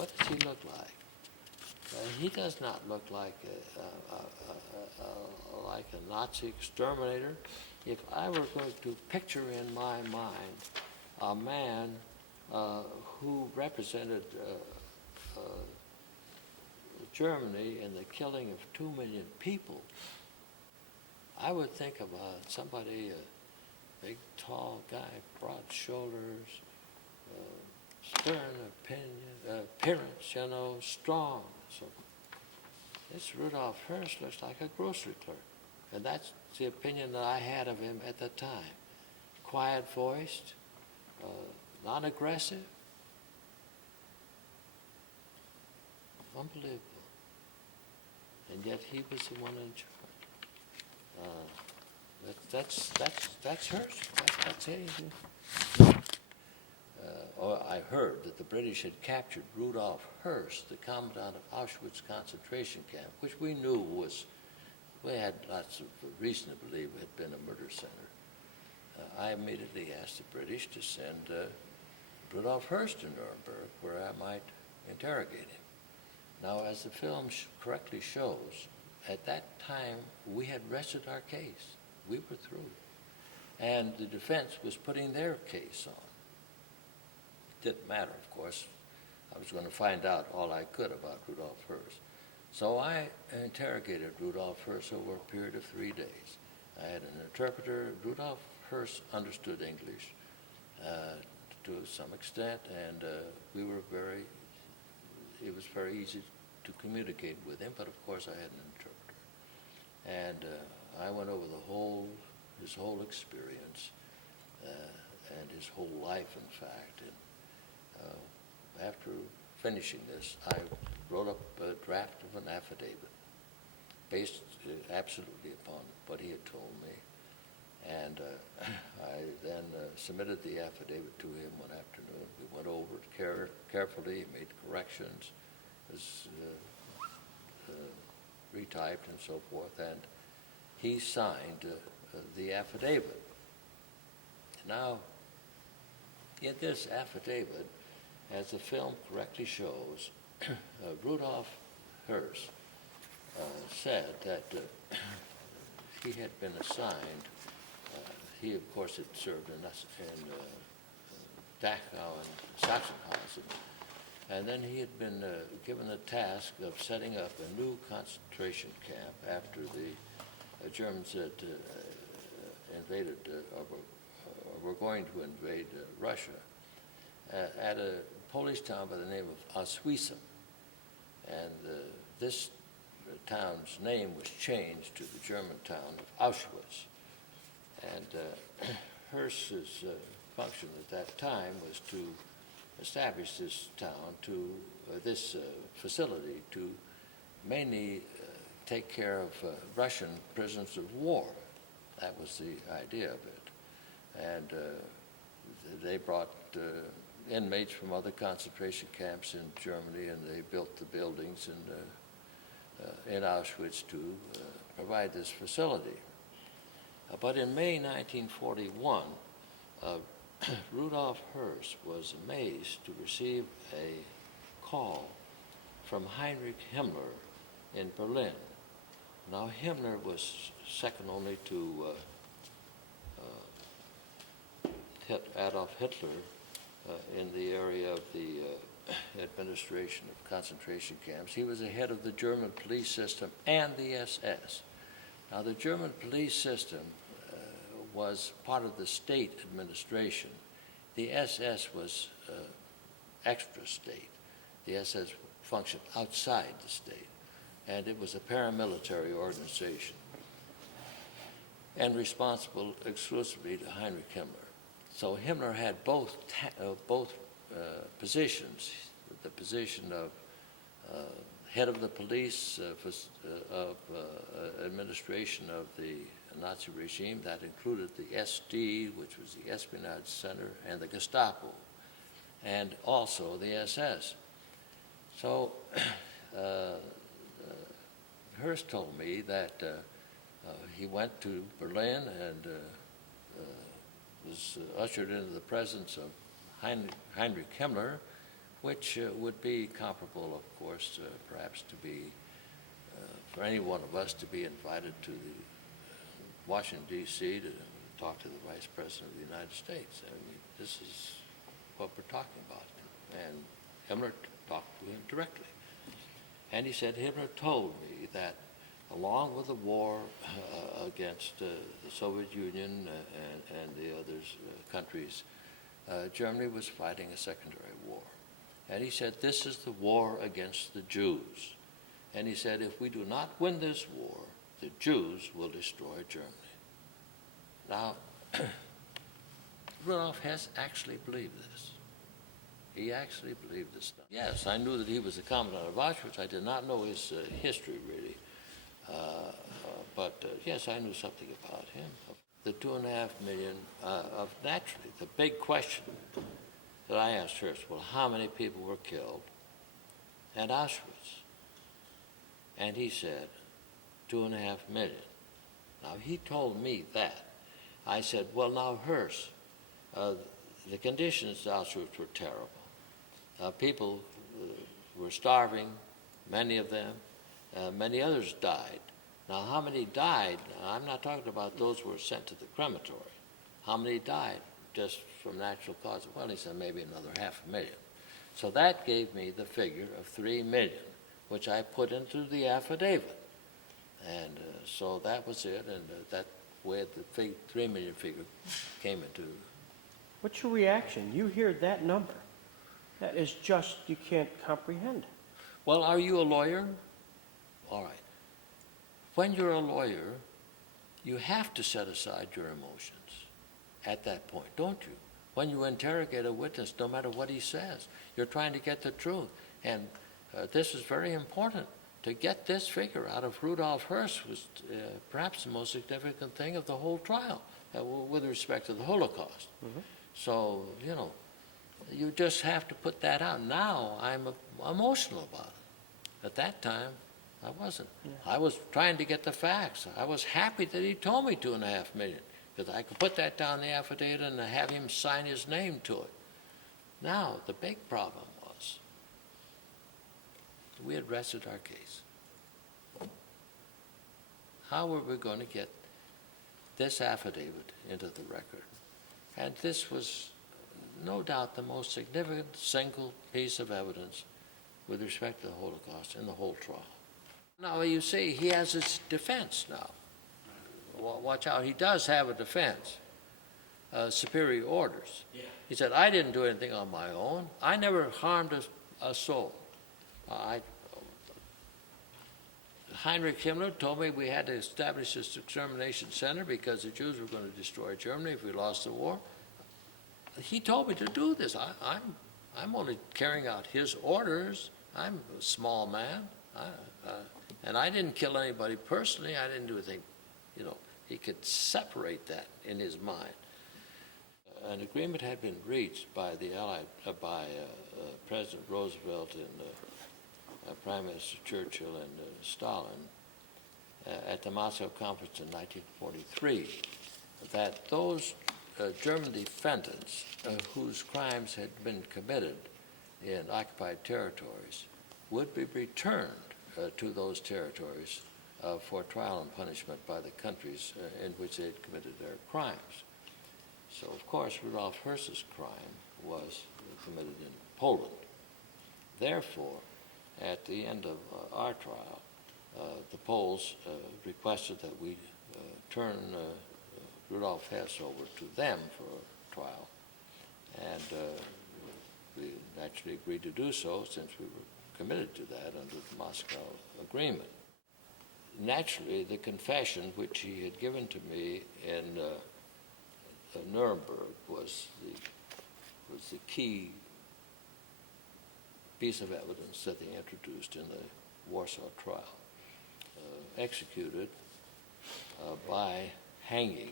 what does he look like? He does not look like a Nazi exterminator. If I were going to picture in my mind a man who represented Germany in the killing of 2 million people, I would think of somebody, a big, tall guy, broad shoulders, stern appearance, strong. So this Rudolf Hoess looks like a grocery clerk. And that's the opinion that I had of him at the time. Quiet-voiced, non-aggressive. Unbelievable. And yet he was the one in charge. That's Hoess. That's it. I heard that the British had captured Rudolf Hoess, the commandant of Auschwitz concentration camp, which we knew we had lots of reason to believe it had been a murder center. I immediately asked the British to send Rudolf Hoess to Nuremberg, where I might interrogate him. Now, as the film correctly shows, at that time we had rested our case. We were through. And the defense was putting their case on. Didn't matter, of course. I was going to find out all I could about Rudolf Hoess. So I interrogated Rudolf Hoess over a period of 3 days. I had an interpreter. Rudolf Hoess understood English to some extent, and it was very easy to communicate with him, but of course I had an interpreter. And I went over his whole experience and his whole life, in fact. And after finishing this, I wrote up a draft of an affidavit based absolutely upon what he had told me. And I then submitted the affidavit to him one afternoon. We went over it carefully, made corrections, was retyped and so forth, and he signed the affidavit. Now, in this affidavit, as the film correctly shows, Rudolf Hoess said that he had been assigned, he of course had served in Dachau and Sachsenhausen, and then he had been given the task of setting up a new concentration camp after the Germans had invaded, or were going to invade Russia, at a Polish town by the name of Auschwitz. And this town's name was changed to the German town of Auschwitz. And Hoess's function at that time was to establish this town, this facility, to mainly take care of Russian prisoners of war. That was the idea of it. And they brought inmates from other concentration camps in Germany, and they built the buildings in Auschwitz to provide this facility. But in May 1941, Rudolf Hoess was amazed to receive a call from Heinrich Himmler in Berlin. Now, Himmler was second only to Adolf Hitler in the area of the administration of concentration camps. He was the head of the German police system and the SS. Now, the German police system was part of the state administration. The SS was extra state. The SS functioned outside the state, and it was a paramilitary organization and responsible exclusively to Heinrich Himmler. So Himmler had both positions, the position of head of the police administration of the Nazi regime. That included the SD, which was the Espionage Center, and the Gestapo, and also the SS. So Hoess told me that he went to Berlin and was ushered into the presence of Heinrich Himmler, which would be comparable, of course, perhaps to be, for any one of us to be invited to the Washington, D.C. to talk to the Vice President of the United States. I mean, this is what we're talking about. And Himmler talked to him directly. And he said, Himmler told me that along with the war against the Soviet Union and the other countries, Germany was fighting a secondary war. And he said, this is the war against the Jews. And he said, if we do not win this war, the Jews will destroy Germany. Now, Rudolf Hess actually believed this. He actually believed this stuff. Yes, I knew that he was the commandant of Auschwitz. I did not know his history, really. But yes, I knew something about him. The 2.5 million of naturally, the big question that I asked first, well, how many people were killed at Auschwitz? And he said, 2.5 million. Now, he told me that. I said, well, now, Hoess, the conditions at Auschwitz were terrible. People were starving, many of them. Many others died. Now, how many died? I'm not talking about those who were sent to the crematory. How many died just from natural causes? Well, he said maybe another 500,000. So that gave me the figure of 3 million, which I put into the affidavit. And so that was it, and that way the 3 million figure came into. What's your reaction? You hear that number. That is just, you can't comprehend. Well, are you a lawyer? All right. When you're a lawyer, you have to set aside your emotions at that point, don't you? When you interrogate a witness, no matter what he says, you're trying to get the truth. And this is very important. To get this figure out of Rudolf Hoess was perhaps the most significant thing of the whole trial with respect to the Holocaust. Mm-hmm. So, you know, you just have to put that out. Now I'm emotional about it. At that time, I wasn't. Yeah. I was trying to get the facts. I was happy that he told me 2.5 million, because I could put that down in the affidavit and have him sign his name to it. Now, the big problem was we had rested our case. How were we going to get this affidavit into the record? And this was no doubt the most significant single piece of evidence with respect to the Holocaust in the whole trial. Now, you see, he has his defense now. Watch out, he does have a defense, superior orders. Yeah. He said, I didn't do anything on my own. I never harmed a soul. Heinrich Himmler told me we had to establish this extermination center because the Jews were going to destroy Germany if we lost the war. He told me to do this. I'm only carrying out his orders. I'm a small man. And I didn't kill anybody personally. I didn't do anything. You know, he could separate that in his mind. An agreement had been reached by the Allied, by President Roosevelt and Prime Minister Churchill and Stalin at the Moscow Conference in 1943, that those German defendants whose crimes had been committed in occupied territories would be returned to those territories for trial and punishment by the countries in which they had committed their crimes. So, of course, Rudolf Hoess's crime was committed in Poland. Therefore, at the end of our trial, the Poles requested that we turn Rudolf Hess over to them for trial. And we actually agreed to do so since we were committed to that under the Moscow Agreement. Naturally, the confession which he had given to me in Nuremberg was the key piece of evidence that they introduced in the Warsaw trial, executed by hanging